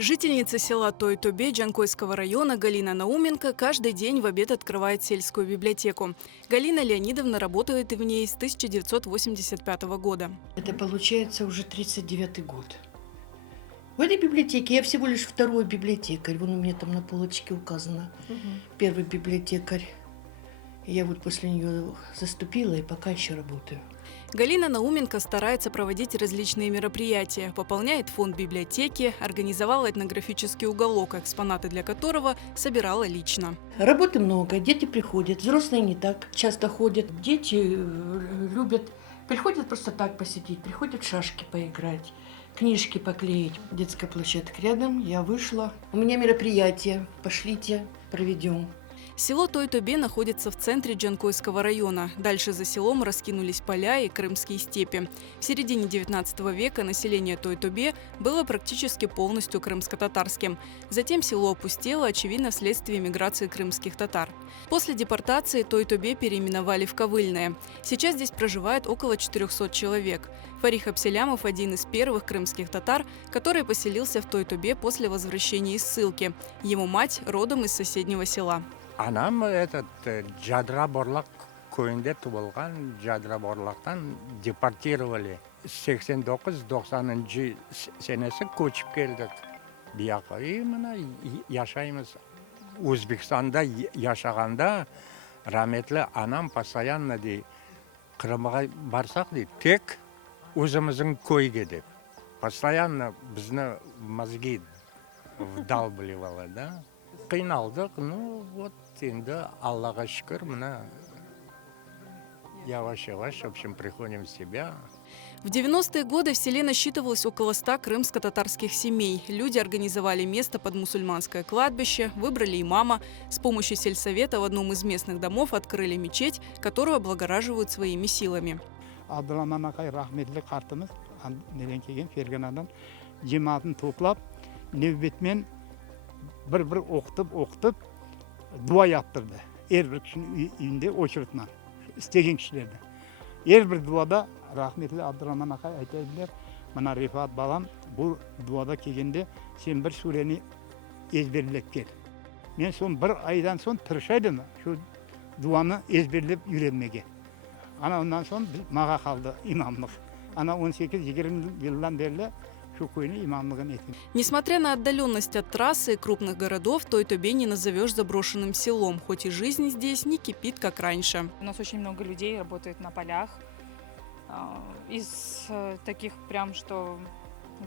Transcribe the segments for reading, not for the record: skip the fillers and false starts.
Жительница села Той-Тобе Джанкойского района Галина Науменко каждый день в обед открывает сельскую библиотеку. Галина Леонидовна работает в ней с 1985 года. Это получается уже 39-й год. В этой библиотеке я всего лишь второй библиотекарь. Вон у меня там на полочке указано. Первый библиотекарь. Я вот после нее заступила и пока еще работаю. Галина Науменко старается проводить различные мероприятия, пополняет фонд библиотеки, организовала этнографический уголок, экспонаты для которого собирала лично. Работы много, дети приходят, взрослые не так часто ходят. Дети любят, приходят просто так посидеть, приходят шашки поиграть, книжки поклеить. Детская площадка рядом, я вышла. У меня мероприятие, пошлите, проведем. Село Той-Тобе находится в центре Джанкойского района. Дальше за селом раскинулись поля и крымские степи. В середине 19 века население Той-Тобе было практически полностью крымско-татарским. Затем село опустело, очевидно, вследствие миграции крымских татар. После депортации Той-Тобе переименовали в Ковыльное. Сейчас здесь проживает около 400 человек. Фарих Абселямов – один из первых крымских татар, который поселился в Той-Тобе после возвращения из ссылки. Его мать родом из соседнего села. Анам Жадра Борлак кöyінде туылған, Жадра Борлактан депортировали. 89-90 senesi көчіп келдік. Бияққа мына яшаймыз. Өзбекстанда яшағанда рахметлі анам постоянно Қырымға барсақ тек өзіміздің көйге деп. Постоянно бізді мозги вдалбливала, да? Қиналдық, ну вот енді Аллаға шүкір, мына яваш-яваш, в общем, приходим в себя. В 90-е годы в селе насчитывалось около 100 крымско-татарских семей. Люди организовали место под мусульманское кладбище, выбрали имама. С помощью сельсовета в одном из местных домов открыли мечеть, которую облагораживают своими силами. Bir оқытып, дуа яптырды. Әрбір кішінің үйінде очередьна, істеген кішілерді. Әрбір дуада рахметлі Абдураман Ақай айтайдылар, мына Рифат балам, бұл дуада келгенде сен бір сүрені ezberlеп кел. Мен сон бір айдан сон тырышайдым, шу дуаны ezberlеп үйренмеге. Ана ондан сон маға қалды имамлық. Ана 18-20 жылдан берлі Несмотря на отдаленность от трассы и крупных городов, Той-Тобе не назовешь заброшенным селом, хоть и жизнь здесь не кипит, как раньше. У нас очень много людей работает на полях. Из таких прям, что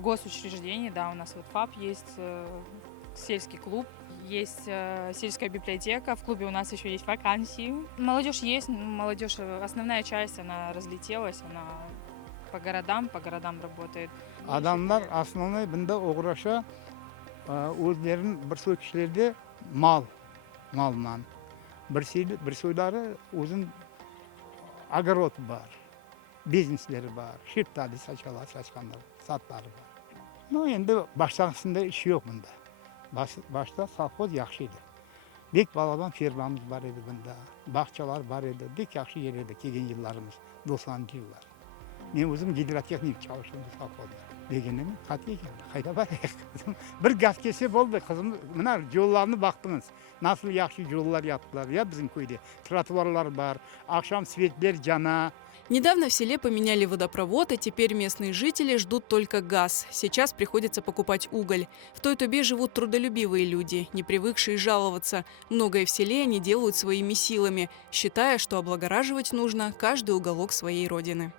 госучреждений, да, у нас вот ФАП есть, сельский клуб, есть сельская библиотека, в клубе у нас еще есть вакансии. Молодежь есть, молодежь, основная часть, она разлетелась, она по городам работает. Адамдар основной бында оғыраша өздерін бір сой кішілерде малынан. Бір сойлары өзін огород бар, бизнеслері бар, шептады сачқандар, саттары бар. Но енді баштағысында іші жоқ бұнда. Башта совхоз яқшы еді. Бек баладан фермамыз бар еді бұнда, бақчалар бар еді, бек яқшы ел еді келген жылдарымыз, 90 жылдар. Мен өзім гидротехник çalıştым совхозда. Дегенмен қате екен, қайда барайық? Бір газ келсе болды, қызым, мына жолларны бақтыңыз. Насыл яқшы жоллар яптылар, я біздің көйде. Тротуарлар бар, ақшам светлер жана. Недавно в селе поменяли водопровод, и теперь местные жители ждут только газ. Сейчас приходится покупать уголь. В Той-Тобе живут трудолюбивые люди, не привыкшие жаловаться. Многое в селе они делают своими силами, считая, что облагораживать нужно каждый уголок своей родины.